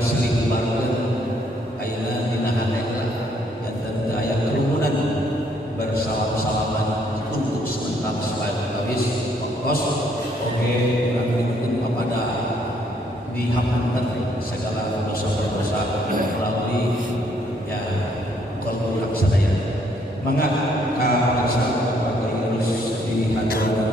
selimparan ayeuna dina hadena janten aya kerumunan bersalam-salaman untuk sementara selain habis ongkos oke urang kepada dihampankan segala dosa-dosa melalui ya kalau urang sadaya mangga ka pakai terus di hadapan.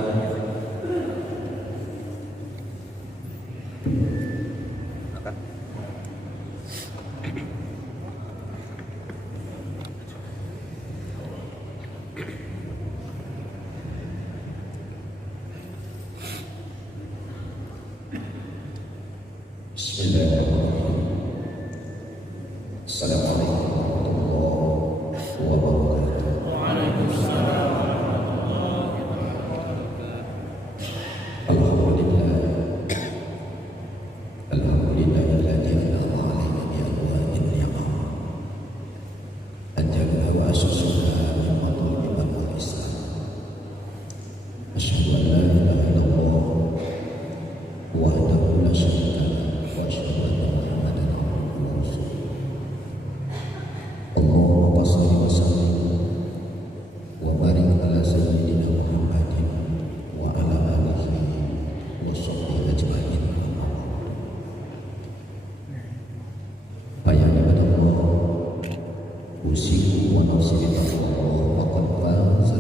Bismillahirrahmanirrahim. Assalamualaikum warahmatullahi wabarakatuh. Waalaikumsalam warahmatullahi wabarakatuh. Alhamdulillah. Alhamdulillahilladzi an'ama 'alaina bi anwa'in ni'am. Anjalna wa asusna min matlubin al-Islam. Asyhadu an la ilaha illallah wahdahu la syarika lahu. Allahumma shalli wa sallim wa barik ala sayyidina Muhammadin wa ala alihi wa sahbihi ajma'in. Bayani pada Allah usiku wa nafsi Allah faqad faza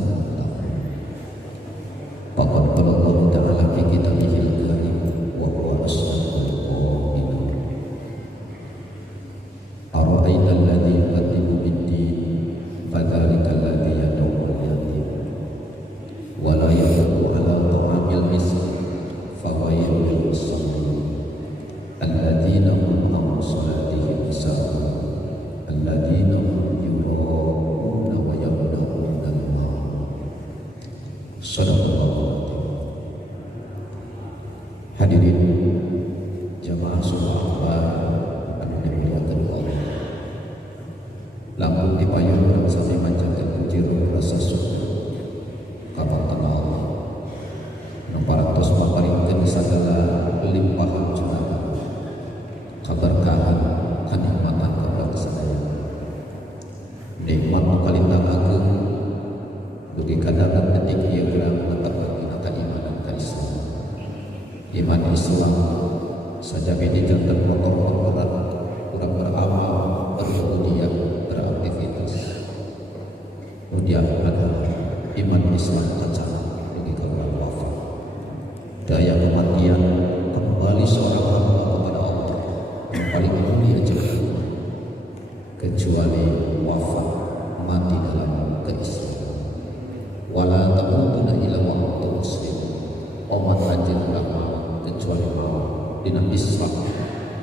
faqad qala Allah ta'ala fi kitabihil karim wa huwa asdaqul qa'ilin. Ara'aita alladhi yukadzibu bid-din fadzalika alladhi yad'u al-yatim wa la yahuddu 'ala ta'amil miskin fawailul lil-musallin alladzina hum 'an salatihim sahun alladzina hum yura'una wa yamna'una al-ma'un. Shadaqallahu. Hadirin jamaah subhanallah anu dimuliakeun Allah. Lamun dipayun urang sami manjangkeun jero rasa syukur ka Pangeran Allah. Nu parantos maparingkeun sagala limpahan curahan kaberkahan kanikmatan kepada sadaya. Nikmat nu kalintangakeun dugi kadangan detik ieu urang netepakeun ka iman ka Islam. Iman Islam saja beda jantan motor berat kurang beramal berhubungan beraktivitas kemudian ada iman Islam cacat bagi korban wafat daya kematian kembali seorang hamba kepada Allah yang paling mulia juga kecuali wafat mati dalam keislaman wala tamutunna illa wa antum muslimun omat rajin ulama kecuali Allah dina Islam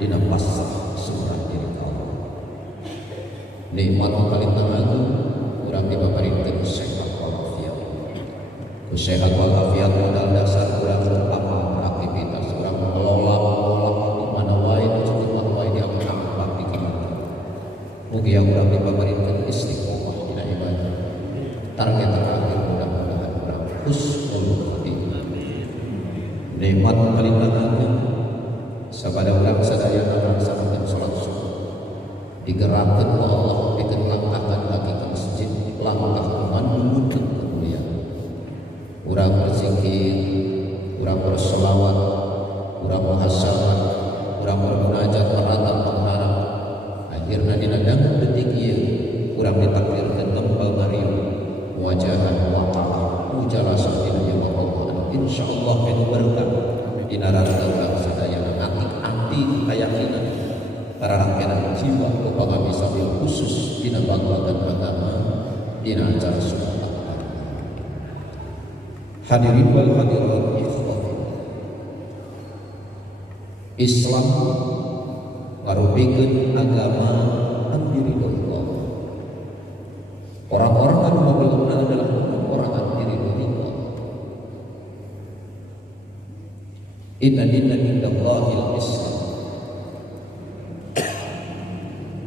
dina pasrah surah diri Allah. Nikmat kalintangakeun urang dipaparingkeun sehat walafiat. Ku sehat walafiat modal dasar urang amal beraktivitas urang mengelola di mana wae di mana wae dia bakti ka mana. Mugi urang dipaparingkeun istiqomah dina ibadah. Target terakhir mudah-mudahan urang husnul khotimah. Nikmat kalintangakeun sabada urang sadaya melaksanakan salat subuh digerakkan oleh Allah dikelangkakan lagi ke masjid langkah menuju kemuliaan urang berzikir urang berselawat urang muhasabah urang bermunajat meratap mengharap akhirna dina dangun detik ieu urang ditakdirkeun lembal ngariung wajahan wa ta'ala ujalasan dina ya Allah insyaallah anu berkah dina rangka sadaya hati keyakinan para rakyat jiwa upama bisa khusus dina bagian agama dina acara sunnah. Hadirin wal hadirat ikhwati Islam ngarupikeun agama anu diridhoi Allah. Orang-orang anu ngageluna adalah orang anu diridhoi Allah. Inna dinna indallahil Islam.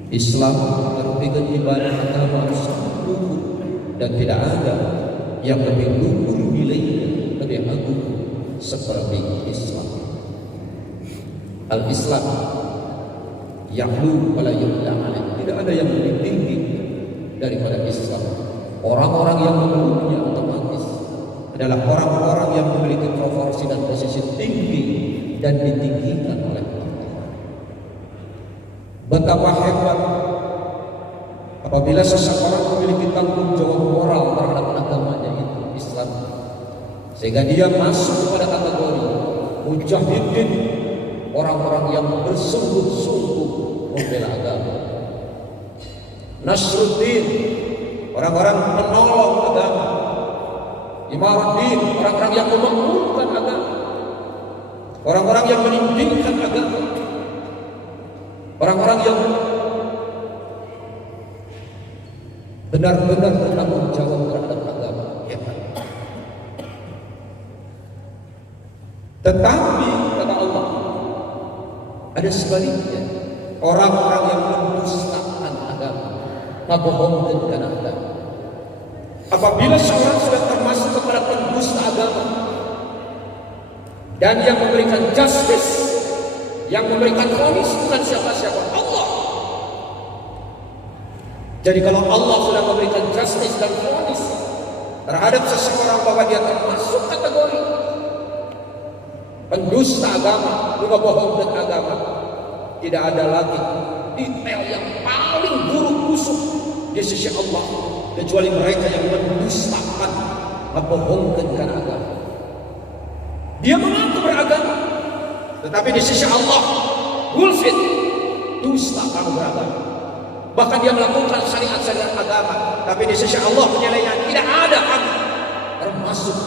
Islam merupakan ibadah agama sangat luhur dan tidak ada yang lebih luhur nilainya lebih agung seperti Islam. Al-Islam ya'lu wa la yu'la alaih. Tidak ada yang lebih tinggi daripada Islam. Orang-orang yang memeluknya otomatis adalah orang-orang yang memiliki proporsi dan posisi tinggi dan ditinggikan oleh Allah. Betapa hebat apabila seseorang memiliki tanggung jawab moral terhadap agamanya itu Islam, sehingga dia masuk kepada kategori mujahidin, orang-orang yang bersungguh-sungguh membela agama. Nasruddin, orang-orang menolong agama. Imaruddin, orang-orang yang memakmurkan agama, orang-orang yang meninggikan agama, orang-orang yang benar-benar bertanggung jawab terhadap agama. Tetapi kata Allah, ada sebaliknya, orang-orang yang mendustakan agama, membohongkan agama. Apabila seorang sudah termasuk kepada pendusta agama dan yang memberikan justice, yang memberikan vonis bukan siapa-siapa, Allah. Jadi kalau Allah sudah memberikan justice dan vonis terhadap seseorang bahwa dia termasuk kategori pendusta agama, membohongkan agama, tidak ada lagi detail yang paling buruk busuk di sisi Allah kecuali mereka yang mendustakan, membohongkan agama. Dia mengaku beragama, tetapi di sisi Allah bullshit, dusta kamu beragama. Bahkan dia melakukan syariat-syariat agama, tapi di sisi Allah penilaian tidak ada kamu, termasuk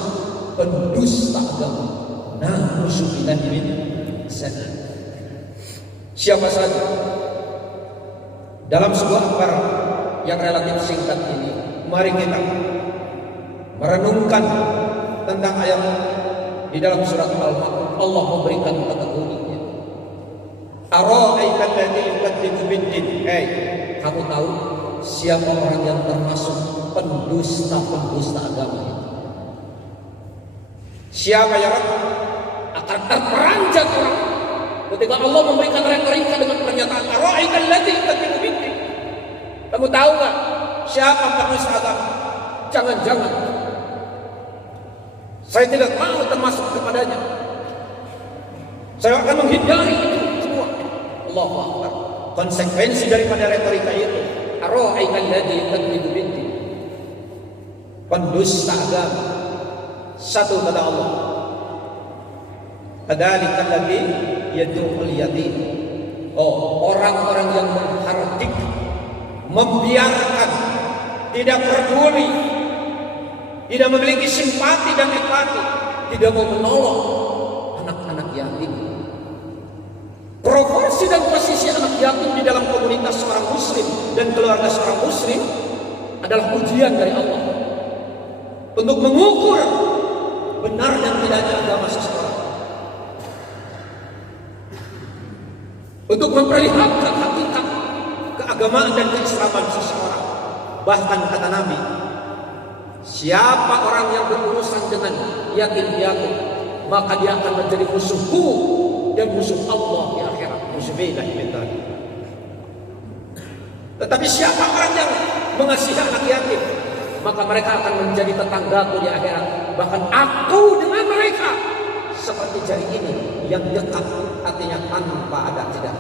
pendusta agama. Nah, musuhilah ini siapa saja dalam sebuah akhbar yang relatif singkat ini, mari kita merenungkan tentang ayat di dalam surat Al-Ma'un. Allah memberikan kategorinya. Ara'aita alladzi yukadzibu bid-din. Kamu tahu siapa orang yang termasuk pendusta agama itu? Siapa yang akan terperanjat orang ketika Allah memberikan retorika dengan pernyataan ara'aita alladzi yukadzibu bid-din. Kamu tahu nggak siapa pendusta agama? Jangan-jangan saya tidak mau termasuk kepadanya. Saya akan menghindari itu semua. Allahu Akbar. Konsekuensi daripada retorika itu, ara'aita alladzi yukadzibu bid-din, pendusta agama. Satu kata Allah, kadzalika alladzi yad'ul yatim. Orang-orang yang menghardik, membiarkan, tidak peduli, tidak memiliki simpati dan empati, tidak mau menolong anak-anak yatim. Proporsi dan posisi anak yatim di dalam komunitas seorang muslim dan keluarga seorang muslim adalah ujian dari Allah untuk mengukur benar dan tidaknya agama seseorang, untuk memperlihatkan hakikat keagamaan dan keislaman seseorang. Bahkan kata Nabi, siapa orang yang berurusan dengan yatim piatu, maka dia akan menjadi musuhku dan musuh Allah di akhirat. Musuhilah ibadati. Tetapi siapa orang yang mengasihi anak yatim, maka mereka akan menjadi tetanggaku di akhirat. Bahkan aku dengan mereka seperti jari ini yang dekat, artinya tanpa ada tidak.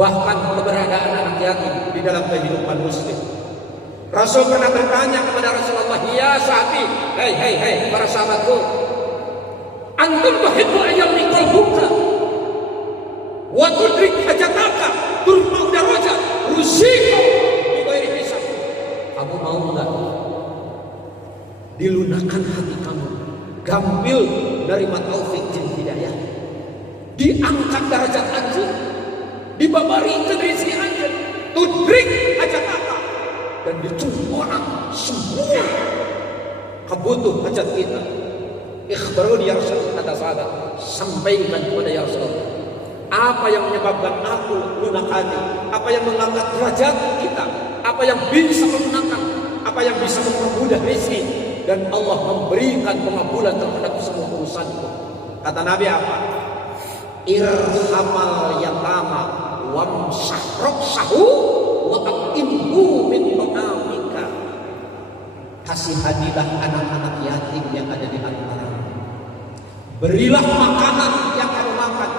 Bahkan keberadaan anak yatim di dalam kehidupan muslim. Rasul pernah bertanya kepada Rasulullah, ya sahabi, hei para sahabatku, antum tuhibbu ayyamni qalbuka wa tudrik hajataka turfa'u darajat rusika bi ghairi hisab. Kamu mau enggak dilunakkan hati kamu, gambil dari taufik dan hidayah, diangkat derajat anjing, dibabarikan rezeki anjing, tudrik hajataka, dan dicurahkan semua kebutuhan hajat kita. Ikhbaruni ya Rasul, kata sahabat, sampaikan kepada ya Rasul, apa yang menyebabkan aku lunak hati, apa yang mengangkat derajat kita, apa yang bisa melunakkan, apa yang bisa mempermudah rezeki, dan Allah memberikan pengabulan terhadap semua urusanku. Kata Nabi apa? irhamal yatama wamsah roksahu wa aqimhu min ta'amika. Kasihanilah anak-anak yatim yang ada di antara. Berilah makanan yang kamu makan,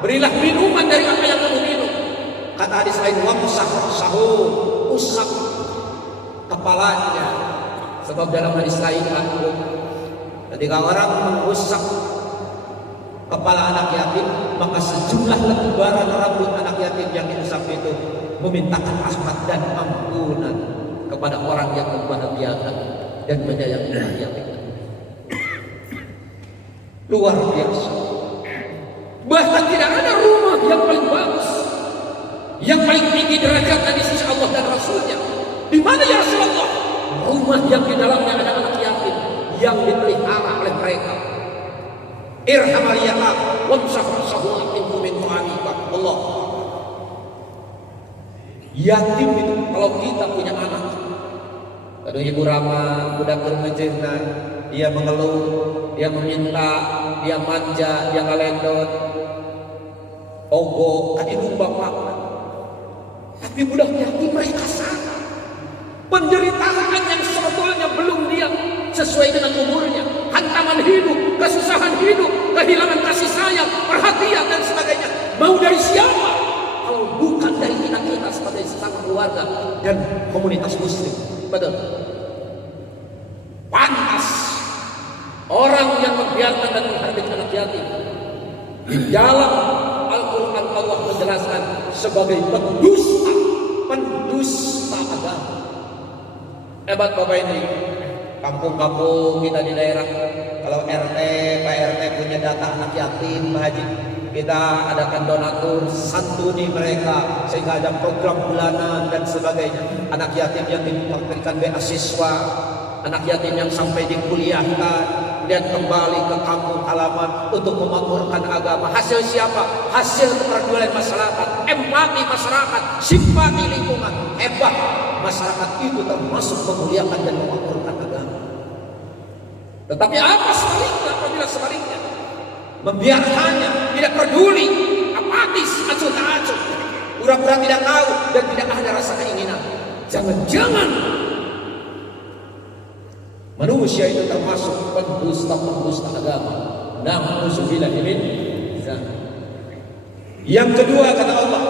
berilah minuman dari apa yang kamu minum. Kata hadis lain, wamsah roksahu, usap kepalanya. Sebab dalam hadis lain, ketika orang mengusap kepala anak yatim, maka sejumlah lebaran rambut anak yatim yang diusap itu memintakan rahmat dan ampunan kepada orang yang membahagiakan dan menyayangi anak yatim. Luar biasa. Bahkan tidak ada rumah yang paling bagus, yang paling tinggi derajatnya di sisi Allah dan Rasulnya. Di mana ya Rasulullah? Rumah yang di dalamnya ada anak yatim yang dipelihara oleh mereka. Irhamal yatim wamsah roksahu wa aqimhu min ta'amika. Allah. Yatim itu kalau kita punya anak, aduh Ibu Rama udah kermejena, dia mengeluh, dia meminta, dia manja, dia ngalendot, ogo, ibu bapak. Tapi budak yatim mereka sana. Penderitaan yang sebetulnya belum dia sesuai dengan umurnya, hantaman hidup, kesusahan hidup, kehilangan kasih sayang, perhatian dan sebagainya. Mau dari siapa? Kalau bukan dari kita sebagai sesama keluarga dan komunitas muslim. Betul. Pantas orang yang membiarkan dan menghargai anak yatim. Di dalam Al-Quran Allah menjelaskan sebagai pendusta agama. Hebat Bapak ini. Kampung-kampung kita di daerah, kalau RT, Pak RT punya data anak yatim, Pak Haji, kita adakan donatur, santuni mereka sehingga ada program bulanan dan sebagainya. Anak yatim yang diberikan beasiswa, anak yatim yang sampai dikuliahkan, dan kembali ke kampung halaman untuk memakmurkan agama. Hasil siapa? Hasil kepedulian masyarakat, empati masyarakat, simpati lingkungan. Hebat, masyarakat itu termasuk memuliakan dan memakmurkan agama. Tetapi apa sebaliknya? Apabila sebaliknya membiarkannya, tidak peduli, apatis, acuh tak acuh, pura-pura tidak tahu dan tidak ada rasa keinginan. Jangan-jangan manusia itu termasuk pendusta agama. Na'udzubillah min dzalik. Yang kedua kata Allah,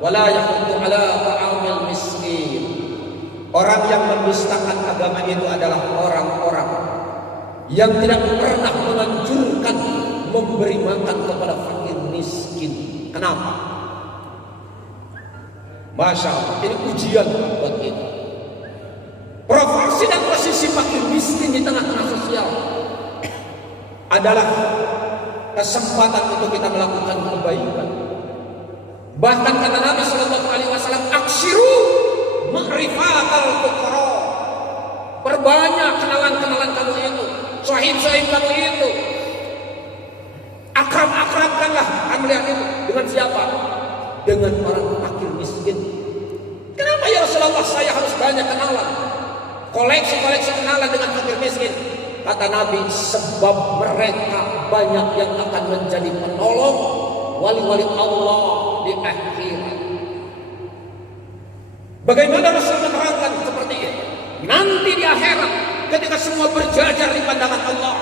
wala yahuddu ala ta'amil miskin. Orang yang mendustakan agama itu adalah orang-orang yang tidak pernah menganjurkan memberi makan kepada fakir miskin. Kenapa? Masya Allah, ini ujian buat kita. Profesi dan posisi fakir miskin di tengah-tengah sosial adalah kesempatan untuk kita melakukan kebaikan. Bahkan kata Nabi Sallallahu Alaihi Wasallam, aksiru ma'rifatal fuqara. Perbanyak kenalan kamu itu, sahib kamu itu, akrab-akrabkanlah kamu lihat itu. Dengan siapa? Dengan orang fakir miskin. Kenapa ya Rasulullah saya harus banyak kenalan, koleksi kenalan dengan fakir miskin? Kata Nabi, sebab mereka banyak yang akan menjadi penolong wali-wali Allah di akhirat. Bagaimana Rasul menerangkan seperti ini? Nanti di akhirat ketika semua berjajar di pandangan Allah,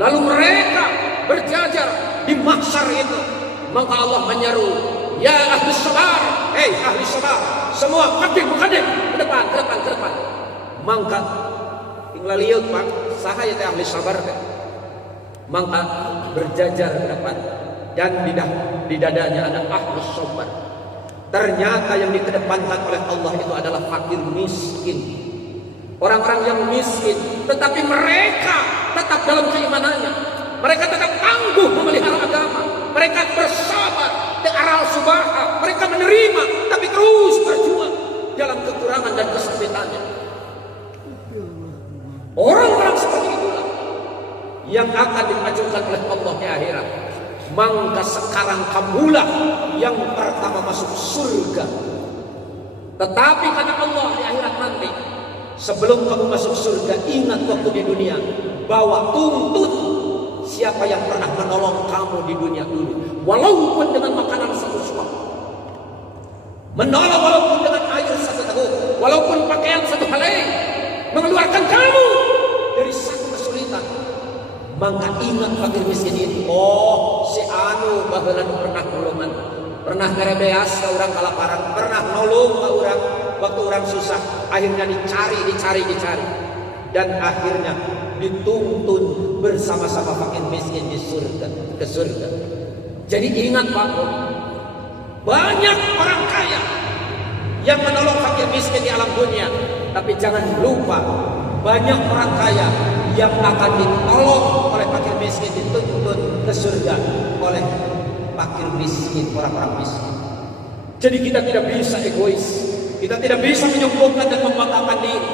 lalu mereka berjajar di mahsyar itu, maka Allah menyeru, ya ahli sabar, hei ahli sabar, semua kadim ke depan. Maka tinggal lihat Pak, sahaya teh ahli sabar teh. Maka berjajar ke depan dan di dadanya ada ahli sabar. Ternyata yang dikedepankan oleh Allah itu adalah fakir miskin. Orang-orang yang miskin, tetapi mereka tetap dalam keimanannya. Mereka tetap tangguh memelihara agama. Mereka bersabar di aral subaha. Mereka menerima, tapi terus berjuang dalam kekurangan dan kesempitannya. Orang-orang seperti itulah yang akan dimajukan oleh Allah di akhirat. Maka sekarang kamulah yang pertama masuk surga. Tetapi kata Allah di akhirat nanti, sebelum kamu masuk surga, ingat waktu di dunia bahwa tuntut siapa yang pernah menolong kamu di dunia dulu, walaupun dengan makanan satu suap, menolong walaupun dengan air satu teguk, walaupun pakaian satu helai, mengeluarkan kamu dari satu kesulitan. Maka ingat fakir miskin itu. Oh, si anu baheula pernah nolongan, pernah ngerebeas ke orang kalaparan, pernah nolong ke orang waktu orang susah. Akhirnya dicari, dan akhirnya dituntun bersama-sama fakir miskin di surga, ke surga. Jadi ingat Pak, banyak orang kaya yang menolong fakir miskin di alam dunia, tapi jangan lupa banyak orang kaya yang akan ditolong oleh fakir miskin, dituntun ke surga oleh fakir miskin, orang-orang miskin. Jadi kita tidak bisa egois, kita tidak bisa menyombongkan dan membanggakan diri,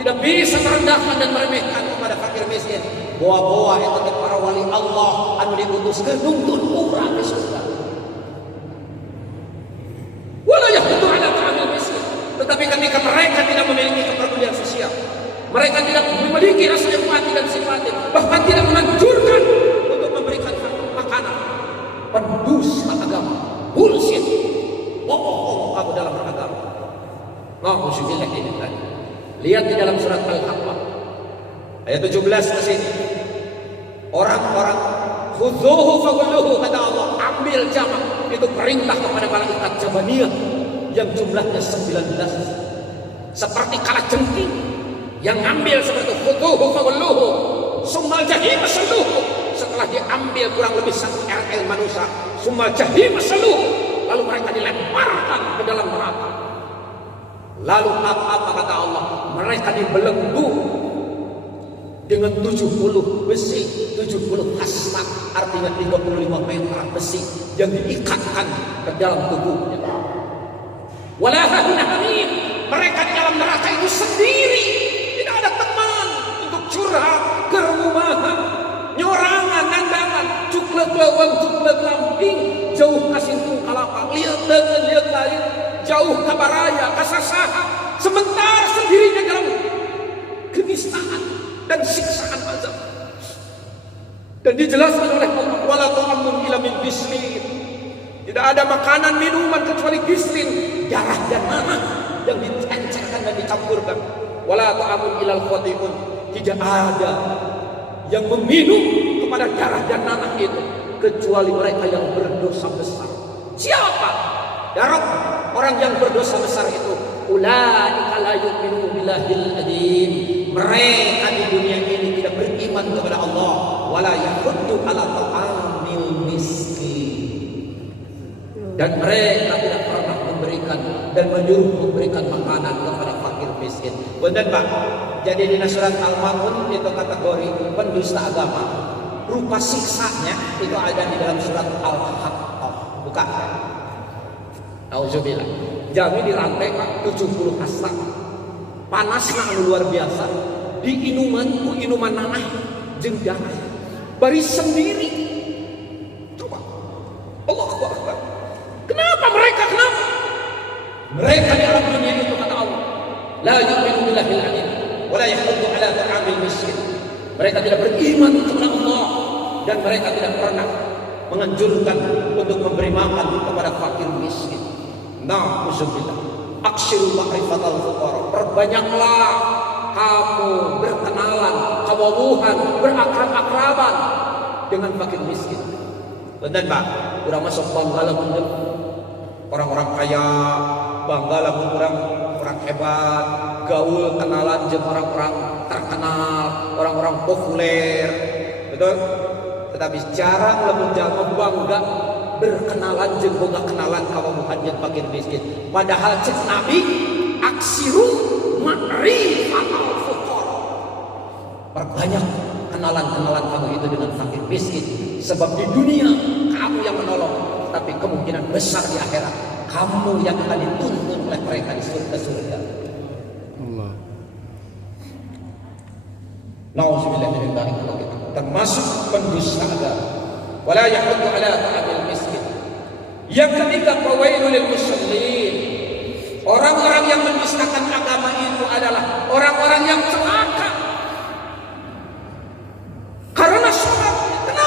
tidak bisa merendahkan dan meremehkan kepada fakir miskin. Boa-boa itu para wali Allah anu diutus ke nuntun urang di surga. Walayah itu ada ta'amil miskin. Tetapi ketika mereka tidak memiliki kepedulian sosial, mereka tidak memiliki rasa empati dan simpati, bahkan tidak menganjurkan untuk memberikan makanan, pendusta agama, bullshit, bohong kamu dalam beragama. Nauzubillah ini tadi. Lihat di dalam surat Al-Haqqah ayat 17 ke sini. Orang-orang khudzuhu faghulluhu, kata Allah, ambil jamak. Itu perintah kepada malaikat Jabaniyah yang jumlahnya 19. Seperti kalajengking yang ngambil seperti khudzuhu faghulluhu, summal jahim salluhu. Setelah diambil kurang lebih 1 RL manusia, summal jahim salluhu, lalu mereka dilemparkan ke dalam neraka. Lalu apa kata Allah? Mereka dibelenggu dengan 70 besi, 70 hasta, artinya 35 meter besi yang diikatkan ke dalam tubuhnya. Walahahuna hamim, mereka di dalam neraka itu sendiri, tidak ada teman untuk curhat, kerumahan, nyorangan, nandangan, cuklek leweng, cuklek lamping, jauh kasintung kalapang, lihat dengan lihat lain, jauh kabaraya, kasasaha, sementara sendirinya dalam kenistaan dan siksaan azab. Dan dijelaskan oleh Allah, wala ta'amun ila min bislin. Tidak ada makanan minuman kecuali bislin, darah dan nanah yang diencerkan dan dicampurkan. Wala ta'amun ilal khati'un, tidak ada yang meminum kepada darah dan nanah itu kecuali mereka yang berdosa besar. Siapa? Ya Rabb, orang yang berdosa besar itu, ulaika la yu'minu billahil adzim. Mereka di dunia ini tidak beriman kepada Allah, wala yahuddu ala ta'amil miskin. Dan mereka tidak pernah memberikan dan menyuruh memberikan makanan kepada fakir miskin. Benar Pak? Jadi di surat Al-Maun itu kategori pendusta agama. Rupa siksanya itu ada di dalam surat Al-Haqqah. Bukan? Nauzubillah. Jami dirantai Pak 70 hasta. Panasnya luar biasa. Di inuman nanah jeung darah. Baris sendiri. Coba. Allahu Akbar. Kenapa mereka? Mereka di alam dunia itu kata Allah, la yu'minu billahil adzim wa la yahuddu ala ta'amil miskin. Mereka tidak beriman kepada Allah dan mereka tidak pernah menganjurkan untuk memberi makan kepada fakir miskin. Nauzubillah. Aksirul ma'rifatal fuqara. Perbanyaklah kamu berkenalan, kawabuhan, berakrab-akraban dengan fakir miskin. Benar Pak? Urang masuk bangga lamun orang-orang kaya, bangga lamun orang hebat, gaul kenalan jeung orang-orang terkenal, orang-orang populer. Betul? Tetapi jarang lamun jalma bangga berkenalan jeung boga kenalan kawabuhan jeung fakir miskin. Padahal cek Nabi, aksiru ma'rifatal fuqara. Perbanyak kenalan-kenalan kamu itu dengan fakir miskin. Sebab di dunia kamu yang menolong, tapi kemungkinan besar di akhirat kamu yang akan dituntun oleh mereka di surga-surga. Allah. Nauzubillah min dzalik. Termasuk pendusta agama. Wala yahuddu ala ta'amil miskin. Yang ketiga, fawailul lil musallin. Orang-orang yang mendustakan agama itu adalah orang-orang yang celaka karena sholat. Kenapa?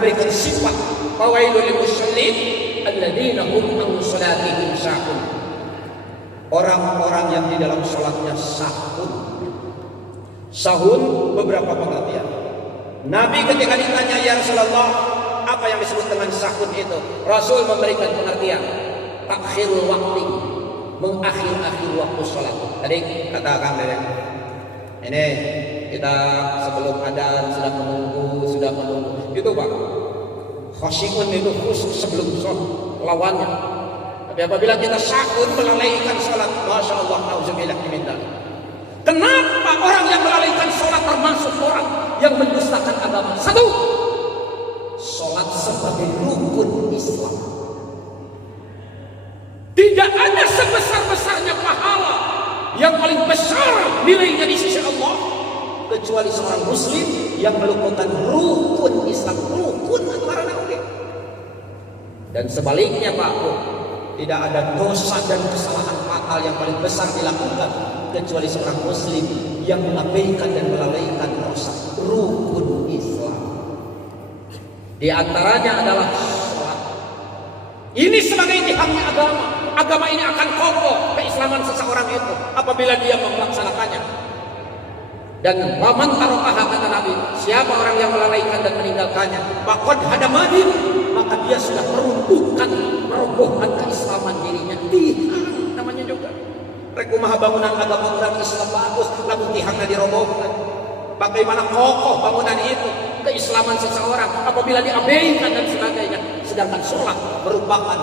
diberikan sifat fawailul lil musallin alladzina hum an salatihim sahun. Orang-orang yang di dalam salatnya sahun. Sahun beberapa pengertian. Nabi ketika ditanya, ya Rasulullah, apa yang disebut dengan sahun itu? Rasul memberikan pengertian, takhirul waktu, mengakhir-akhir waktu salat. Tadi kata Kang Dedek, ini kita sebelum adzan sudah menunggu. Itu Pak, khasyi'un itu khusus sebelum salat lawannya. Tapi apabila kita sahun melalaikan salat, masya Allah, nauzubillah min dzalik. Kenapa orang yang melalaikan salat termasuk orang yang mendustakan agama? Satu, salat sebagai rukun Islam. Tidak ada sebesar-besarnya pahala yang paling besar nilainya di sisi Allah kecuali seorang muslim yang melakukan rukun Islam. Rukun antara nabi. Dan sebaliknya Pak, tidak ada dosa dan kesalahan fatal yang paling besar dilakukan kecuali seorang muslim yang mengabaikan dan melalaikan dosa rukun Islam. Di antaranya adalah sholat. Ini sebagai tiangnya agama. Agama ini akan kokoh keislaman seseorang itu apabila dia melaksanakannya. Dan waman tarokaha, kata Nabi, siapa orang yang melalaikan dan meninggalkannya, faqad hadamani, maka dia sudah merobohkan keislaman dirinya. Tihang namanya juga. Rekumaha bangunan agama orang Islam bagus, lalu tihangnya dirobohkan. Bagaimana kokoh bangunan itu keislaman seseorang apabila diabaikan dan sebagainya. Sedangkan sholat merupakan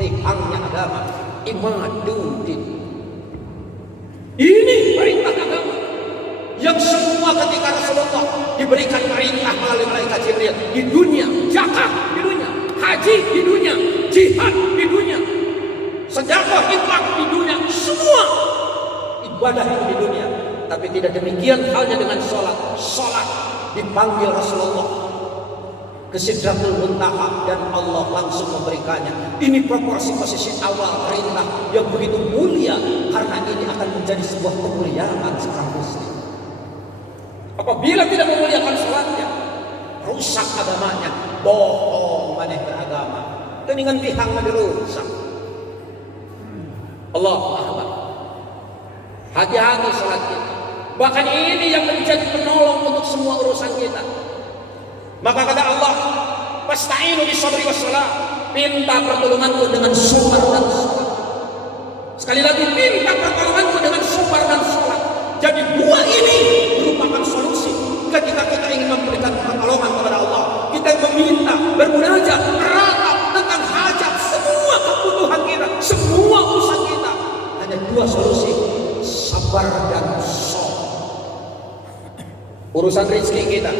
tihangnya agama, imaduddin. Ini perintah agama yang semua ketika Rasulullah diberikan perintah melalui malaikat Jibril di dunia, zakat di dunia, haji di dunia, jihad di dunia, sedekah infak di dunia, semua ibadah itu di dunia. Tapi tidak demikian halnya dengan sholat. Sholat dipanggil Rasulullah ke Sidratul Muntaha dan Allah langsung memberikannya. Ini proporsi posisi awal perintah yang begitu mulia, karena ini akan menjadi sebuah kemuliaan seorang muslim. Apabila tidak memuliakan sholatnya, rusak agamanya, bohong maneh beragama, dengan pihaknya dirusak. Allahu Akbar. Hati-hati sholat kita. Bahkan ini yang menjadi penolong untuk semua urusan kita. Maka kata Allah, "Fasta'inu bis-sabri was-shalah." Minta pertolonganku dengan sabar dan salat. Sekali lagi, minta pertolonganku dengan sabar dan salat. Jadi dua ini merupakan solusi ketika kita ingin memberikan pertolongan kepada Allah. Kita meminta, bermunajat, beratap tentang hajat, semua kebutuhan kita, semua urusan kita. Hanya dua solusi, sabar dan salat. Urusan rezeki kita,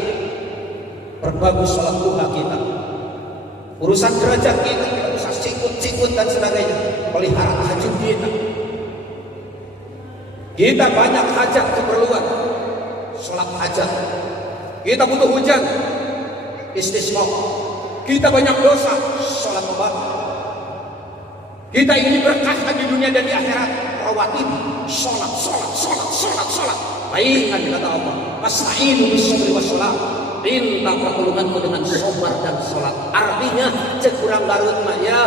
perbagus salat duha kita. Urusan derajat kita, tidak usah sikut-sikut dan sebagainya. Pelihara hajat kita. Kita banyak hajat keperluan, sholat hajat. Kita butuh hujan, istisqa. Kita banyak dosa, sholat tobat. Kita ingin berkah di dunia dan di akhirat, rawatib, sholat. Baikkan kata Allah, "Fasta'inu bis-sabri was-shalah." Minta pertolonganku dengan sabar dan sholat. Artinya cekurang garut mah ya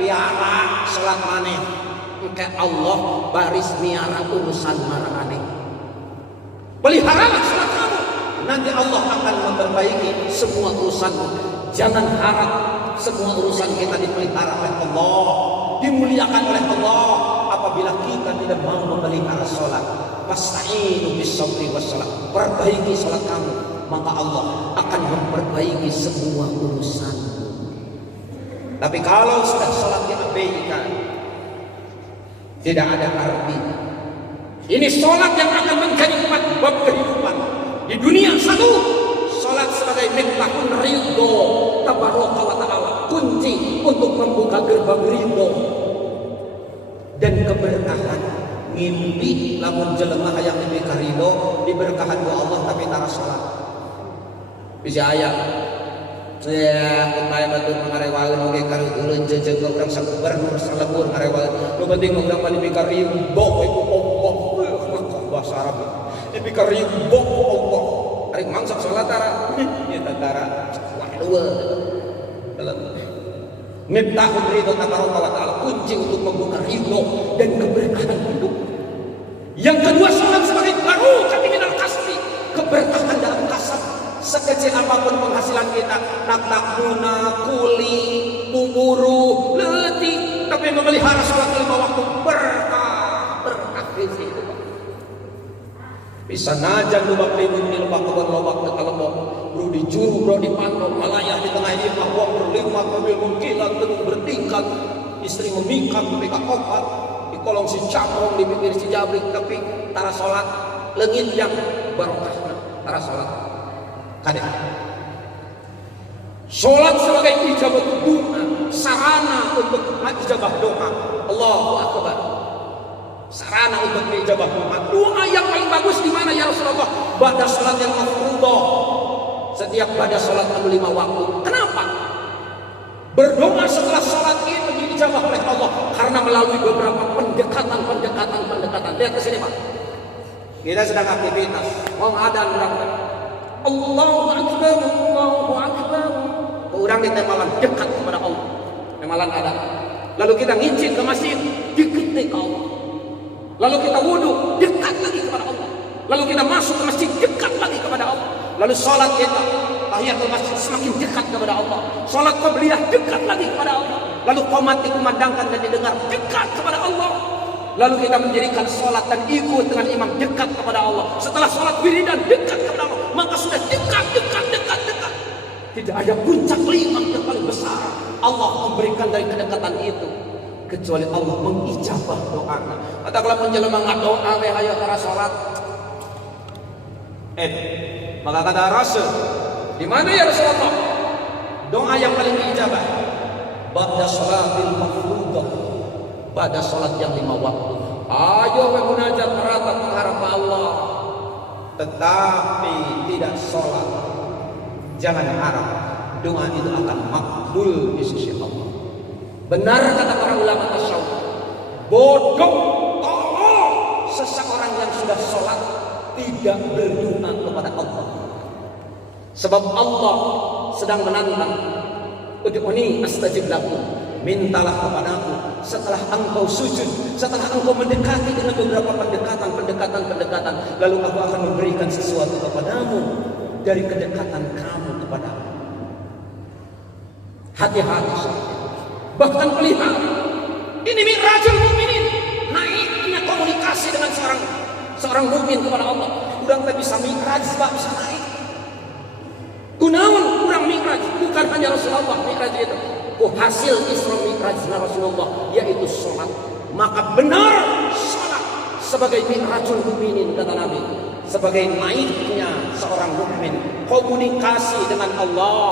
piara sholat maneh. Maka Allah baris miara urusan marane. Peliharalah sholat kamu, nanti Allah akan memperbaiki semua urusanmu. Jangan harap semua urusan kita dipelihara oleh Allah, dimuliakan oleh Allah apabila kita tidak mau memelihara sholat. Fasta'inu bis-sabri was-shalah. Perbaiki sholat kamu, maka Allah akan memperbaiki semua urusanmu. Tapi kalau sudah sholat diabaikan, tidak ada artinya. Ini sholat yang akan menjadi bab kehidupan di dunia. Satu, sholat sebagai miftahun ridho tabaraka wa ta'ala, kunci untuk membuka gerbang ridho dan keberkahan. Ngimpi lamun jelema hayang mimpi ka ridho diberkahan ku Allah tapi tara sholat. Bisa aya saya kumaya batur ngarewaeun oge karueuleun jeung urang sagubernur salebur ngarewaeun. Nu penting urang mah dipikar ridho ku Allah. Bahasa Arab. Dipikar ridho ku Allah. Ari mangsa salat tara. Ieu tara. Waduh tua. Miftahul ridho tabaraka wa ta'ala, kunci untuk membuka ridho dan keberkahan hidup. Yang kedua, sholat sebagai barokah minal kasbi, keberkahan dalam kasab. Sekecil apapun penghasilan kita, naknakuna, kuli, buburu, letih, tapi memelihara sholat 5 waktu berkah di situ. Bisa najan lubak limun di lubak kebun lubak ke kalembok, bro di juru, bro di pantau, malayah di tengah lima, uang berlima, mobil mengkilat, tenung bertingkat, istri memikat, mereka opat, di kolong si camrong, di bibir si jabrik, tapi tara sholat, lengit yang barokah, tara sholat. Kadang sholat sebagai ijabah doa, sarana untuk ijabah doa. Allahu Akbar. Sarana untuk ijabah doa. Doa yang paling bagus di mana ya Rasulullah? Ba'da sholat yang mafruḍah. Setiap pada sholat 5 waktu. Kenapa? Berdoa setelah sholat itu diijabah oleh Allah karena melalui beberapa pendekatan. Lihat ke sini Pak. Kita sedang aktivitas, mau adzan berangkat. Allahu Akbar, Allahu Akbar. Orang di temalan dekat kepada Allah. Temalan ada. Lalu kita ngincin ke masjid, dekat ke Allah. Lalu kita wudhu, dekat lagi kepada Allah. Lalu kita masuk ke masjid, dekat lagi kepada Allah. Lalu sholat kita, tahiyatul masjid, semakin dekat kepada Allah. Sholat qabliyah, dekat lagi kepada Allah. Lalu qomat dikumandangkan dan didengar, dekat kepada Allah. Lalu kita menjadikan sholat dan ikut dengan imam, dekat kepada Allah. Setelah sholat wiridan, dekat kepada Allah. Maka sudah dekat. Tidak ada puncak lima yang paling besar Allah memberikan dari kedekatan itu kecuali Allah mengijabah doa. Katakanlah menjelma ngadoa we hayo tara salat. Maka kata Rasul, di mana ya Rasulullah? Doa yang paling diijabah ba'da sholatil mafruḍah, pada salat yang 5 waktu. Ayo we munajat merata mengharap Allah. Tetapi tidak sholat, jangan harap doa itu akan makbul di sisi Allah. Benar kata para ulama tasawuf, bodoh tolol seseorang yang sudah sholat tidak berdoa kepada Allah. Sebab Allah sedang menantang, ud'uni astajib lakum, mintalah kepadaku setelah engkau sujud, setelah engkau mendekati dengan beberapa pendekatan, lalu aku akan memberikan sesuatu kepadamu dari kedekatan kamu kepadamu. Hati-hati, bahkan melihat ini mi'rajul mukminin, naiknya komunikasi dengan seorang mukmin kepada Allah. Urang tak bisa mi'raj, bisa naik. Kunaon urang mi'raj, bukan hanya Rasulullah mi'raj itu. Hasil Isra Mi'raj Rasulullah yaitu sholat. Maka benar sholat sebagai mi'rajul mukminin kata Nabi, sebagai naiknya seorang mukmin, komunikasi dengan Allah,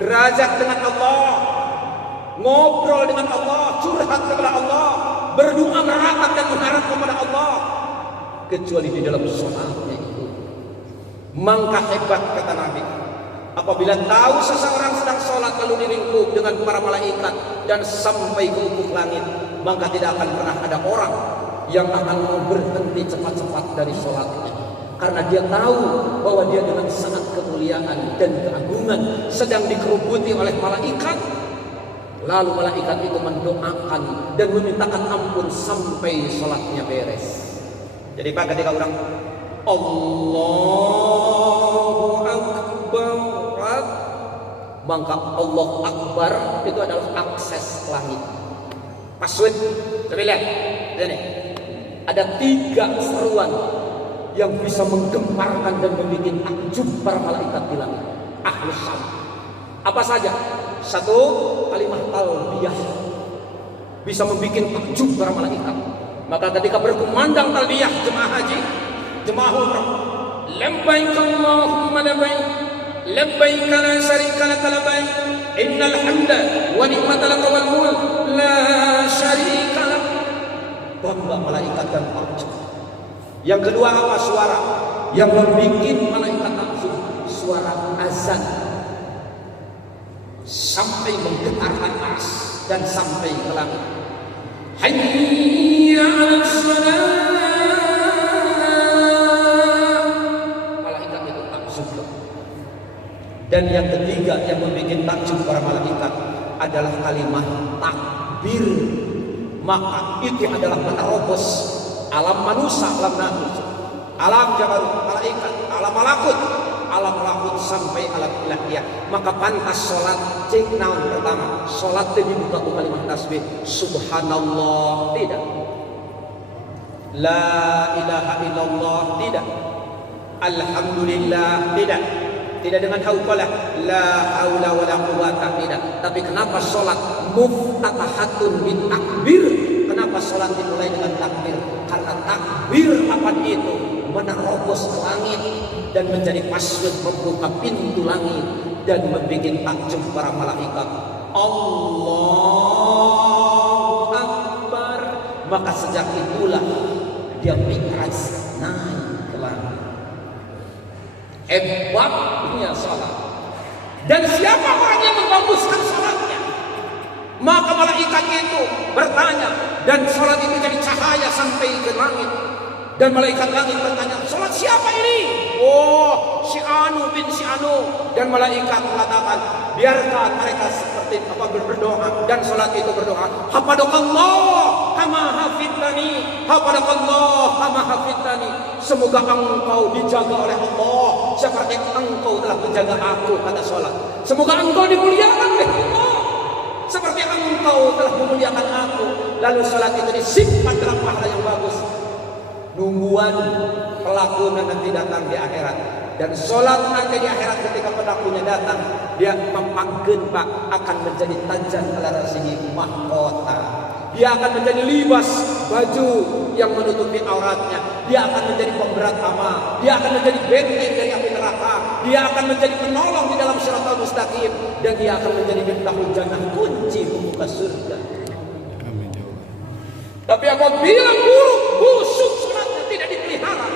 derajat dengan Allah, ngobrol dengan Allah, curhat kepada Allah, berdoa merapat dan mengharap kepada Allah, kecuali di dalam sholatnya itu. Mangka hebat kata Nabi, apabila tahu seseorang sedang sholat lalu diringkuk dengan para malaikat dan sampai ke ufuk langit, maka tidak akan pernah ada orang yang akan mau berhenti cepat-cepat dari sholatnya, karena dia tahu bahwa dia dengan sangat kemuliaan dan keagungan sedang dikerubuti oleh malaikat. Lalu malaikat itu mendoakan dan memintakan ampun sampai sholatnya beres. Jadi Pak, ketika orang Allahu Akbar, maka Allah Akbar itu adalah akses langit. Password, coba lihat, ini ada 3 seruan yang bisa menggemparkan dan membuat takjub para malaikat di langit. Ahlus sam. Apa saja? 1, kalimah talbiyah bisa membuat takjub para malaikat. Maka ketika berkumandang talbiyah jemaah haji, jemaah umrah, labbaik Allahumma labbaik, labbaik la syarika lak labbaik, innal hamda wa ni'mata lak wal mulk la syarika lak. Bangga malaikat dan takjub. Yang kedua apa? Suara yang membuat malaikat takjub, suara azan sampai menggetarkan ars dan sampai ke langit. Hayya 'alas shalah, malaikat itu takjub. Dan yang ketiga yang membuat takjub para malaikat adalah kalimat takbir. Maka itu adalah menerobos alam manusia, alam nafsu, alam jabarut, malaikat, alam malakut sampai alam ilahiyah. Maka pantas sholat cek naon pertama. Sholat itu dibuka ku kalimat tasbih. Subhanallah, tidak. La ilaha illallah, tidak. Alhamdulillah, tidak. Tidak dengan hauqalah, la haula wala quwata, tidak. Tapi kenapa sholat muftatahatun bin takbir? Kenapa sholat dimulai dengan takbir? Karena takbir apa itu? Menerobos langit dan menjadi password membuka pintu langit dan membuat takjub para malaikat. Allahu Akbar. Maka sejak itulah dia mi'raj naik ke langit. Hebatnya salat. Dan siapa orang yang membaguskan salatnya? Maka malaikat itu bertanya, dan salat itu jadi cahaya sampai ke langit. Dan malaikat langit bertanya, salat siapa ini? Oh, si Anu bin si Anu. Dan malaikat mengatakan, biarkan mereka seperti apa berdoa. Dan salat itu berdoa, hafadhakallah kama hafidtani, hafadhakallah kama hafidtani. Semoga engkau dijaga oleh Allah seperti engkau telah menjaga aku, kata salat. Semoga engkau dimuliakan oleh Allah seperti engkau telah memuliakan aku. Lalu salat itu disimpan dalam pahala yang bagus. Nungguan pelakunya nanti datang di akhirat. Dan sholat nanti di akhirat ketika pelakunya datang, dia memanggen pak akan menjadi tajan ala rasihi mahkota. Dia akan menjadi libas baju yang menutupi auratnya. Dia akan menjadi pemberat amal. Dia akan menjadi benteng dari api neraka. Dia akan menjadi penolong di dalam Shiratal Mustaqim. Dan dia akan menjadi miftahul jannah, kunci pembuka surga. Tapi apabila buruk busuk salatnya tidak dipelihara,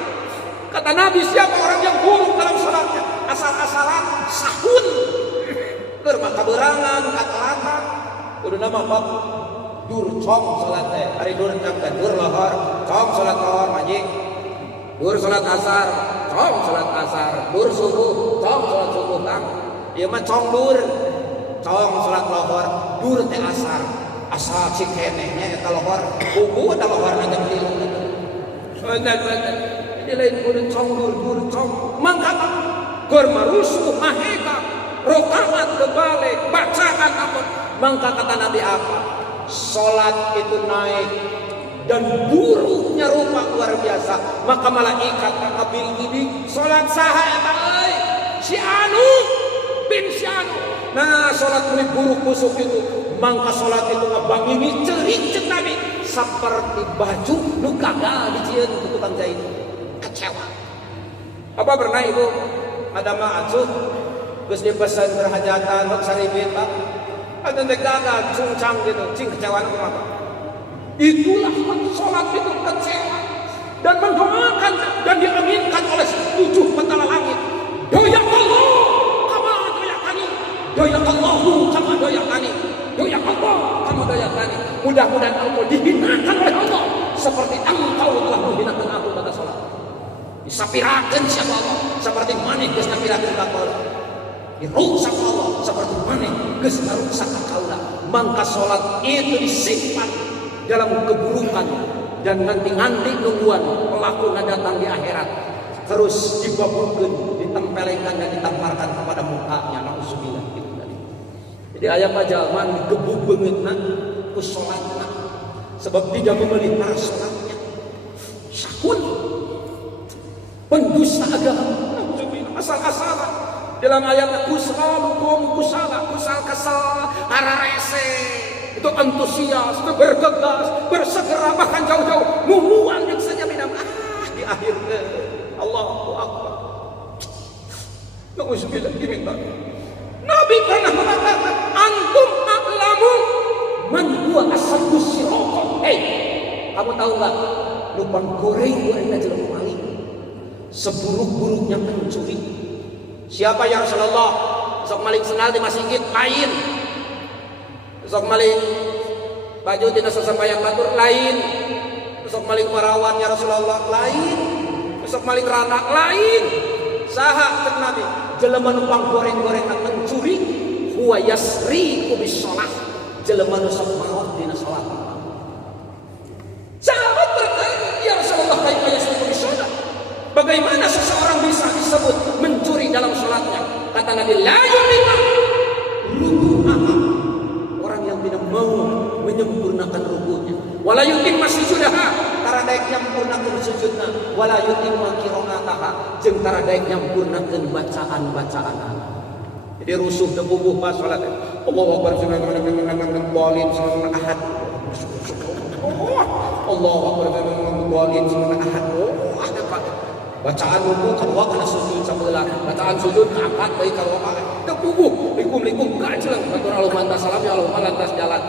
kata Nabi, siapa orang yang buruk dalam salatnya, asal-asalan sahun, bermakaberangan, kata-kata, udah nama bab dur cong salatnya, hari dur cangkan, dur lohor, cong salat lohor majik, dur salat asar, cong salat asar, dur subuh, cong salat subuh kang, dia mah cong dur, cong salat lohor, dur teh asar. Asal si kenehnya eta lohor, buku ada lohor na jam 3 gitu. Bener-bener. Jadi lain kudu cong dur cong. Mangka keur marusuh mahega, rokaat kebalik, bacaan apa. Mangka kata Nabi apa? Salat itu naik dan buruknya rupa luar biasa. Maka malaikat ngabil ini salat saha eta euy? Si Anu bin si Anu. Nah, salat ini buruk busuk itu. Mangka salat itu ngebangini cerik Nabi seperti baju nu gagal dijieun ku tukang jahit. Kecewa. Apa pernah ibu ada mah acuh geus dipesan berhajatan hok saribit Pak. Ada teh gagal cungcang gitu, cing kecewaan kumaha. Itulah salat itu kecewa dan mendoakan dan diaminkan oleh 7 petala langit. Doyak Allah kama doyakani. Doyak Allahu kama doyakani. Doyak Allah kamu doyakani. Mudah-mudahan engkau dihinakan oleh Allah seperti engkau telah menghinakan aku, kata salat. Disapirakeun siapa Allah seperti maneh geus nyapirakeun ka kaula. Dirusak Allah seperti maneh geus ngarusak ka kaula. Mangka salat itu disimpan dalam keburukan dan nanti nungguan pelaku datang di akhirat terus dibabukeun, ditempelengkan dan ditamparkan kepada mukanya. Nauzubillah. Jadi ayam aja man digebuk beungeutna ku salatna sebab tidak memelihara salatnya. Sakun pendusta agama, asal-asalan. Dalam ayat kusal kesal ararese itu antusias, itu bergegas, bersegera bahkan jauh-jauh mumuan yang saja minam di akhir Allahu Akbar. Nauzubillah diminta. Nabi pernah mengatakan, antum a'lamu man huwa asaddu siraqan. Kamu tahu enggak? Lupang goreng jelema maling. Seburuk-buruknya pencuri. Siapa ya Rasulullah? Sok maling sendal di masjid lain. Sok maling baju dina sasambayang batur lain. Sok maling perawan ya Rasulullah lain. Sok maling ranak lain. saha cek Nabi jelema nu panggoreng-gorengan mencuri huwa yasriku bis shalah jelema nu sok maot dina salat. Sahabat bertanya, ya Rasulullah, kaifa yasriku bis shalah? Bagaimana seseorang bisa disebut mencuri dalam salatnya? Kata Nabi, la yutimma ruku'aha, orang yang tidak mau menyempurnakan ruku'nya, wala yutimma sujudaha, tara daek nyampurnakeun sujudna, wala yutimma qira'ataha, jeung tara daek nyampurnakeun bacaan-bacaanna. Jadi rusuh dan bubuh pas salat. Allahu akbar bolin sunah ahad. Allahu akbar bolin sunah ahad. Ada Pak. Bacaan ruku kedua kana sujud sabeula. Bacaan sujud angkat bae kadua. Teu bubuh likum-likum kajelang batur alumanta salam ya Allah lantas jalan.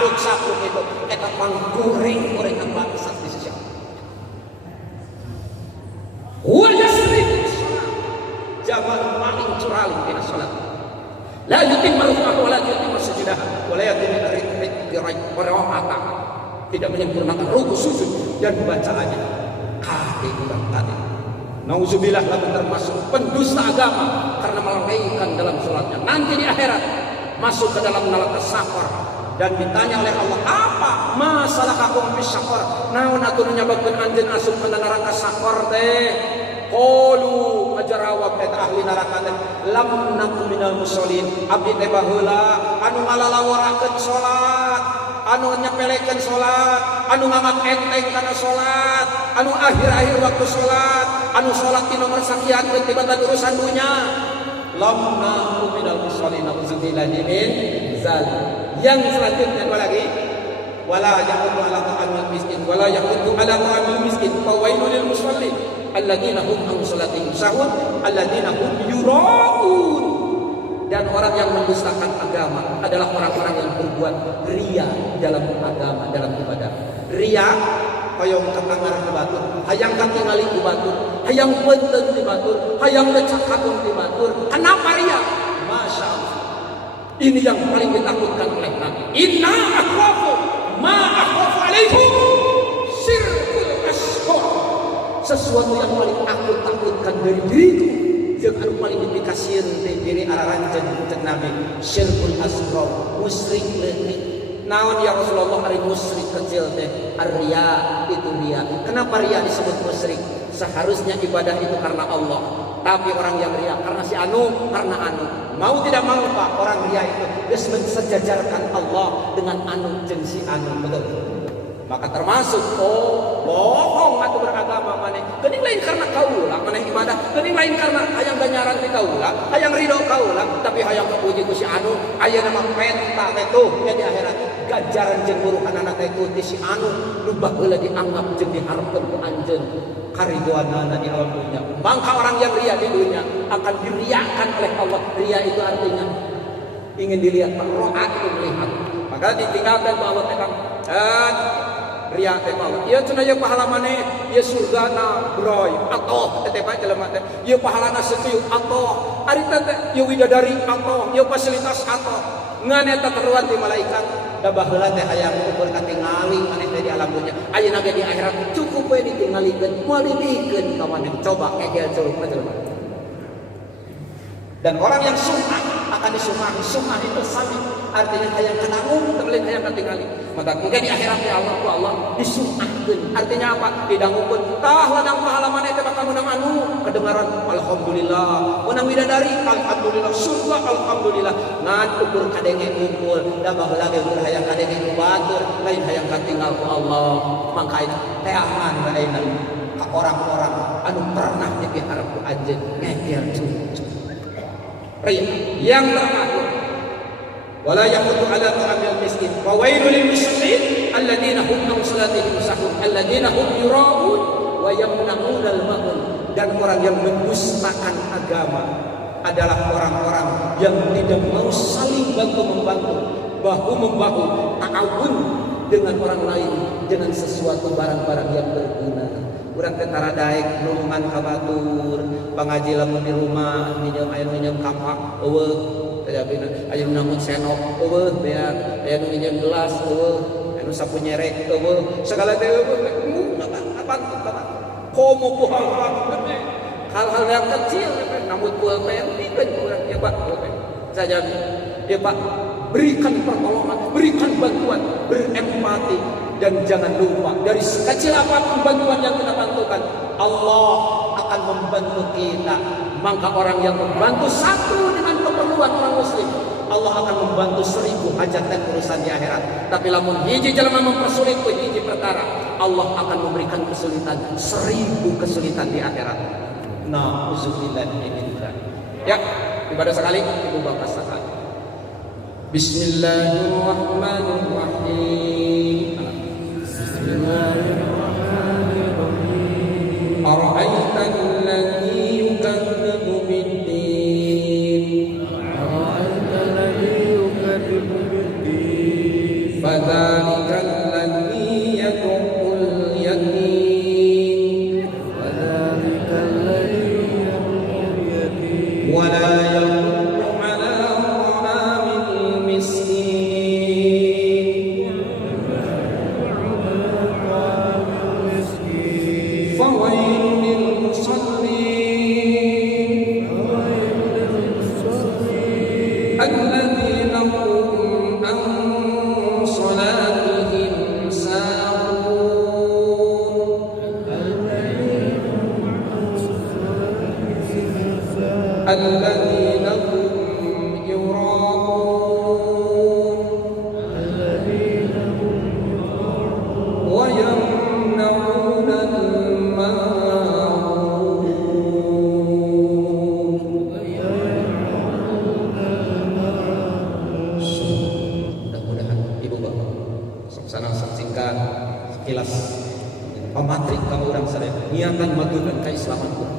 Ruksak itu eta pangguring-guringan bangsat di sisi Allah. Wa yasrif jaman paling curali dina salat. La yutimma ruku'ahu wa la yutimma sujudahu wa la yutimma qira'atahu. Tidak menyempurnakan ruku, sujud dan bacaannya. Tadi. Nauzubillah, lamun termasuk pendusta agama karena melalaikan dalam salatnya. Nanti di akhirat masuk ke dalam neraka saqar dan ditanya oleh Allah, apa masalah kakum fis saqar? Naon atuh nyababkeun anjeun asup ka neraka saqar teh? Qalu ajarawab eta ahli neraka teh lam nakum minal musallin, abdi teh baheula anu ngalalawarakeun salat, anu nyepelekeun salat, anu nganggap enteng kana salat, anu akhir-akhir waktu salat, anu salat di nomor sakian tiba-tiba urusan dunya. Lam nakum minal musallin, auzubillahi min zalik. Yang selanjutnya dua lagi, wala yaqutu ala ta'amil miskin, wala yaqutu ala ta'amil miskin, fawailul lil musallin alladzina hum an salatihim sahun alladzina hum yura'un. Dan orang yang mendustakan agama adalah orang-orang yang berbuat riya dalam agama, dalam ibadah. Riya hayang katangar di batur, hayang katingali di batur, hayang penteun di batur, hayang lecak katung di batur. Kenapa riya? Masya Allah. Ini yang paling ditakutkan oleh Nabi. Inna akhwafu ma akhwafu alaikum syirkul asghar. Sesuatu yang paling aku takutkan dari diriku, yang anu paling dipikasieun di diri araranjeun cek Nabi, syirkul asghar, musyrik leutik. Naon ya Rasulullah ari musyrik kecil teh? Ar-riya, itu riya. Kenapa riya disebut musyrik? Seharusnya ibadah itu karena Allah, tapi orang yang riya karena si anu, karena anu. Mau tidak mau Pak, orang riya itu geus mensejajarkan Allah dengan anu jeung si anu, betul. Maka termasuk bohong atau beragama maneh. Geuning lain karena kaula maneh ibadah, geuning lain karena hayang ganjaran ti kaula, hayang ridho kaula, tapi hayang kapuji ku si anu, ayeuna mah penta teh tuh nya di akhirat. Ganjaran jeung burukanana teh ku ti si anu, nu baheula dianggap jeung diharepkeun ku anjeun kariduanana di alam dunya. Maka orang yang riya di dunia akan diriakan oleh Allah. Riya itu artinya ingin dilihat, Pak. Ro'at itu melihat. Maka ditinggalkan ku Allah teh Kang. Riya teh Allah. Ieu cenah ye pahala maneh, ieu surgana broy atoh teh Pak jelema teh. Ieu pahalana sekieu atoh. Ari teh ieu widadari atoh, ieu fasilitas atoh. Ngan eta teruan ti malaikat. Da baheula teh hayang ukur katingali maneh teh di alam dunya. Ayeuna ge di akhirat cukup we ditingalikeun, moal dibikeun ka maneh. Coba kegel curug jelema. Dan orang yang sum'ah akan disum'ahi. Sum'ah itu sami, artinya hayang kenangun, terlain hayang katingali. Maka kemudian di akhirat ya Allah, ku Allah disum'ahkeun. Artinya apa? Didangukeun. Tah ladang pahala maneh teh bakal menang anu. Kedengaran alhamdulillah, menang widadari alhamdulillah, surga alhamdulillah. Ngan ukur kadenge ngumpul, da baheula ge ukur hayang kadenge ku batur, lain hayang katinggal ku Allah. Mangkaina teh aman baeuna ka orang-orang anu pernah dipiharep ku anjeun ngegel cucu. Riya yang terakhir, wala yaqutu ala ta'amil miskin, wa wailul lil muslimin alladzina hum an salatihim sahun alladzina hum yura'un wa yamna'unal ma'un. Dan orang yang mendustakan agama adalah orang-orang yang tidak mau saling bantu-membantu, bahu-membahu, ta'awun dengan orang lain dengan sesuatu barang-barang yang berguna. Urang teh tara daek nulungan ka batur, pangaji lamun di rumah minjem aya minjem kapak eueuh, teh aya namun senok eueuh, aya nu minjem gelas eueuh, anu sapu nyerek eueuh, segala teh eueuh, apa komo ku hal hal-hal yang kecil namun pulpen tidak kurang ya Pak pulpen saja ya Pak, berikan pertolongan, berikan bantuan, berempati, dan jangan lupa dari sekecil apapun bantuan yang kita bantukan, Allah akan membantu kita. Maka orang yang membantu satu dengan keperluan orang muslim, Allah akan membantu 1000 hajat dan urusan di akhirat. Tapi lamun hiji jelema mempersulit hiji perkara, Allah akan memberikan kesulitan 1000 kesulitan di akhirat. Nauzubillah min dzalik. Ya, ibadah sekali, ibu bapak sekali. Bismillahirrahmanirrahim. Bismillahirrahmanirrahim. Ara'aital ladzi yukadzibu bid-din. Ara'aital ladzi yukadzibu bid-din. Fadzalikal ladzi yad'ul yatim. Fadzalikal ladzi yad'ul yatim. Wa la الذين هم يراءون ويمنعون الماعون. Mudah-mudahan ibu bapak sana saksikan sekilas pematrik kamu orang sadaya niatan majukan keislamanku.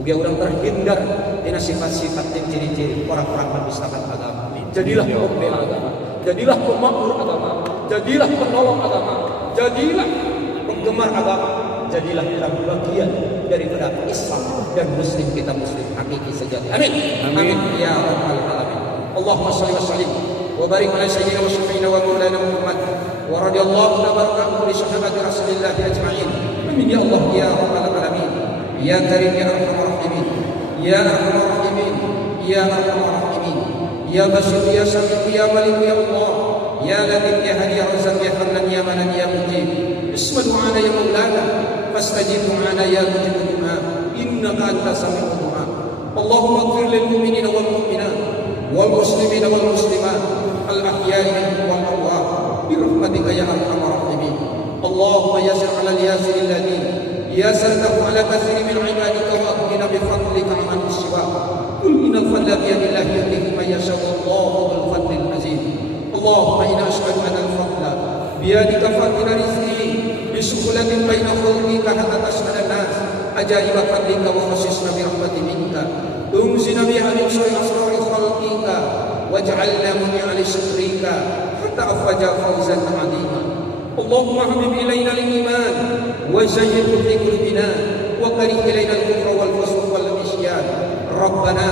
Mugia orang terhindar dengan sifat-sifat dan ciri-ciri orang-orang mendustakan agama. Jadilah pembela agama, jadilah pemakmur agama, jadilah penolong agama, jadilah penggemar agama, jadilah bagian daripada Islam dan Muslim kita Muslim hakiki sejati. Amin. Amin ya rabbal alamin. Allahumma shalli wa sallim wa barik ala sayyidina wa syafiina wa maulana Muhammad wa radhiyallahu tabaraka li sahabati Rasulillah ajma'in. Amin ya Allah ya rabbal alamin. Ya Karim ya Arhamar Rahimin, ya Arhamar Rahimin, ya Arhamar Rahimin, ya Basir ya Sami'u ya Malik ya Allah, ya Latif ya Hadi ya Razzaq ya Hannan ya Manan ya Mujib. Isma du'ana ya Maulana, fastajib du'ana ya mujib du'a, innaka anta sami'u du'a. Allahumma ighfir lil mu'minina wal mu'minat wal muslimina wal muslimat al ahya'i minhum wal amwat bi rahmatika ya Arhamar Rahimin. Allahumma yassir 'ala al-yasir alladhi يسرته على كثير من عبادك وأغننا بفضلك عمن السوى. قل إن الفضل بيد الله يؤتيه من يشاء والله ذو الفضل العظيم. اللهم إنا أشهد أن الفضل بيدك فاضل رزقي بسهولة بين خلقك حتى تشهد الناس عجائب فضلك وخصصنا برحمة منك تنزل بها من شر أسرار خلقك واجعلنا منيع لشكرك حتى أفوج فوزا عظيما. اللهم حبب إلينا الإيمان وزينه في قلوبنا وكره إلينا الكفر والفسوق والعصيان. ربنا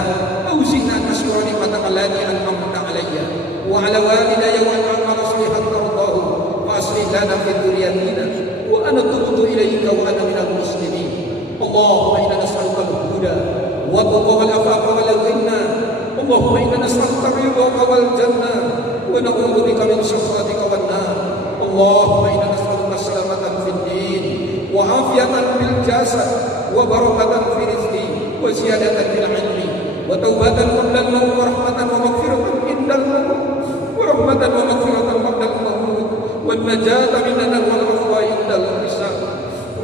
أوزعنا أن نشكر نعمتك التي أنعمت علي وعلى والدي وأعمل صالحا ترضاه وأصلح لنا في ذريتنا وأنا تبت إليك وأنا من المسلمين. اللهم إنا نسألك الهدى والتقى والعفاف والغنى. اللهم إنا نسألك الرضا والجنة ونعوذ بك من سخطك والنار. اللهم إنا نسألك سلامة في الدين وعافية في الجسد وبركة في رزق وزيادة في العلم وتوبة قبل الموت ورحمة ومغفرة عند الموت ورحمة ومغفرة قبل الموت والنجاة من النار والعفو عند الحساب.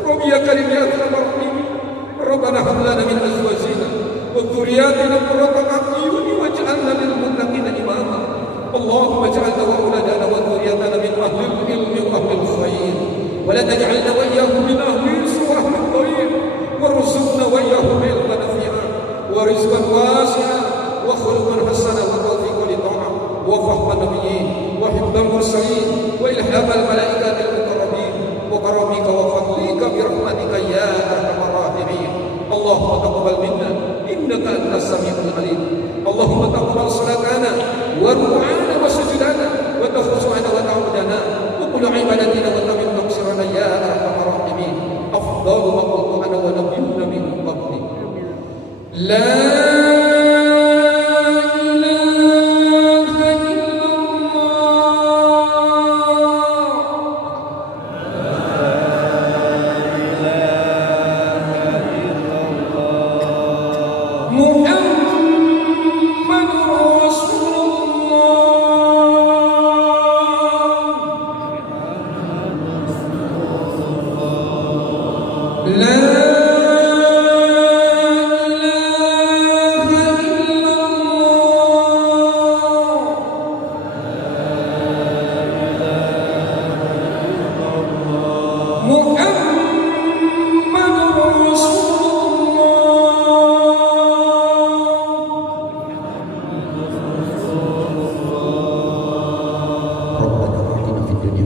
رب يا كريم يا أرحم الراحمين. ربنا هب لنا من أزواجنا وذرياتنا قرة أعين واجعلنا للمتقين إماما. اللهم اجعلنا وأولادنا وذرياتنا من أهل العلم وأهل الخير ولا تجعلنا وإياهم من أهل السوء وأهل الخير وارزقنا وإياهم علما نافعا ورزقا واسعا وخلقا حسنا وتوفيقا لطاعة وفهم النبيين وحفظ المرسلين وإلهام الملائكة المقربين وكرمك وفضلك برحمتك يا أرحم الراحمين. اللهم تقبل منا إنك أنت السميع العليم. اللهم تقبل صلاتنا وركوعنا وسجودنا وتخشعنا وتعبدنا وكل عبادتنا وتمن تقصيرنا يا أرحم الراحمين. أفضل ما قلت أنا ونبينا من قبلي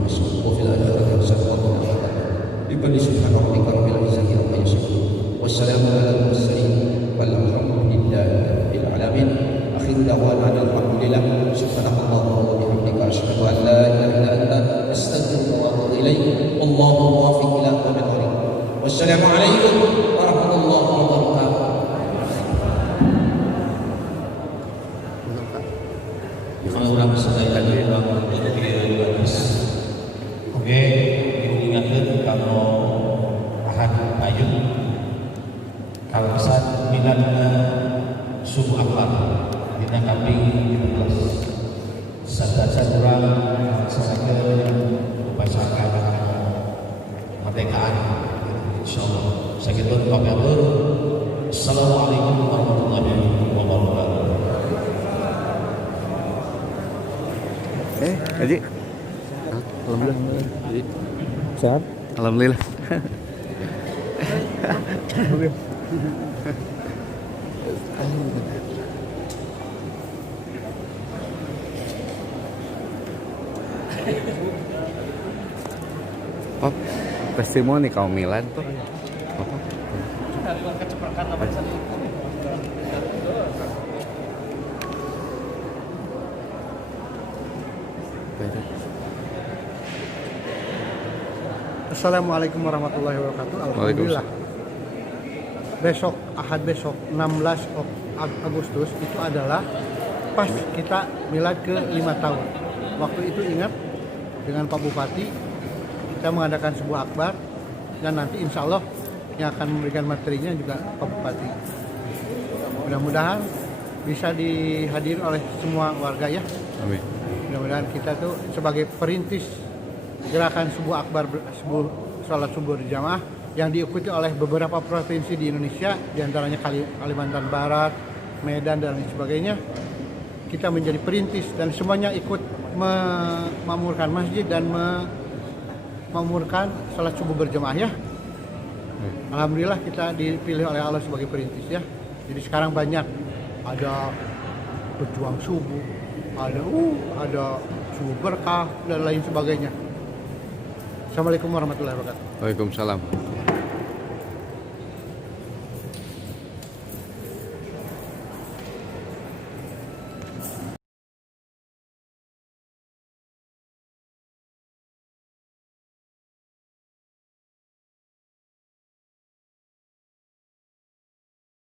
hasanah wa fil akhirati hasanah wa qina adzabannar. Ibadi subhana rabbika rabbil izzati amma yasifun. Wassalamu alal mursalin walhamdulillahi rabbil alamin. Akhir da'wana alhamdulillah. Subhanakallahumma wa bihamdika asyhadu an la ilaha illa anta astaghfiruka wa atubu ilaik. Wallahu muwaffiq ila aqwamit thoriq. Wassalamu alaikum warahmatullahi wabarakatuh. Kalau orang sedaya tadi orang bertugas. Oke, diingatkan kalau ahad ayun kalau saat minatnya subuh akbar dina kambing 17 sadasa kurang melaksanakan upacara kemerdekaan insyaallah sakitu kabar. Assalamualaikum warahmatullahi wabarakatuh. Haji. Alhamdulillah. Sehat? Alhamdulillah. Oh, testimoni kaum Milan tuh. Assalamualaikum warahmatullahi wabarakatuh. Alhamdulillah. Besok, Ahad besok 16 Agustus itu adalah pas kita milad ke 5 tahun. Waktu itu ingat dengan Pak Bupati kita mengadakan sebuah akbar dan nanti insya Allah yang akan memberikan materinya juga Pak Bupati. Mudah-mudahan bisa dihadiri oleh semua warga ya. Amin. Mudah-mudahan kita tuh sebagai perintis gerakan subuh akbar sholat subuh berjamaah yang diikuti oleh beberapa provinsi di Indonesia, diantaranya Kalimantan Barat, Medan dan lain sebagainya. Kita menjadi perintis dan semuanya ikut memakmurkan masjid dan memakmurkan sholat subuh berjamaah ya. Alhamdulillah kita dipilih oleh Allah sebagai perintis ya. Jadi sekarang banyak ada pejuang subuh, ada subuh berkah dan lain sebagainya. Assalamualaikum warahmatullahi wabarakatuh. Waalaikumsalam.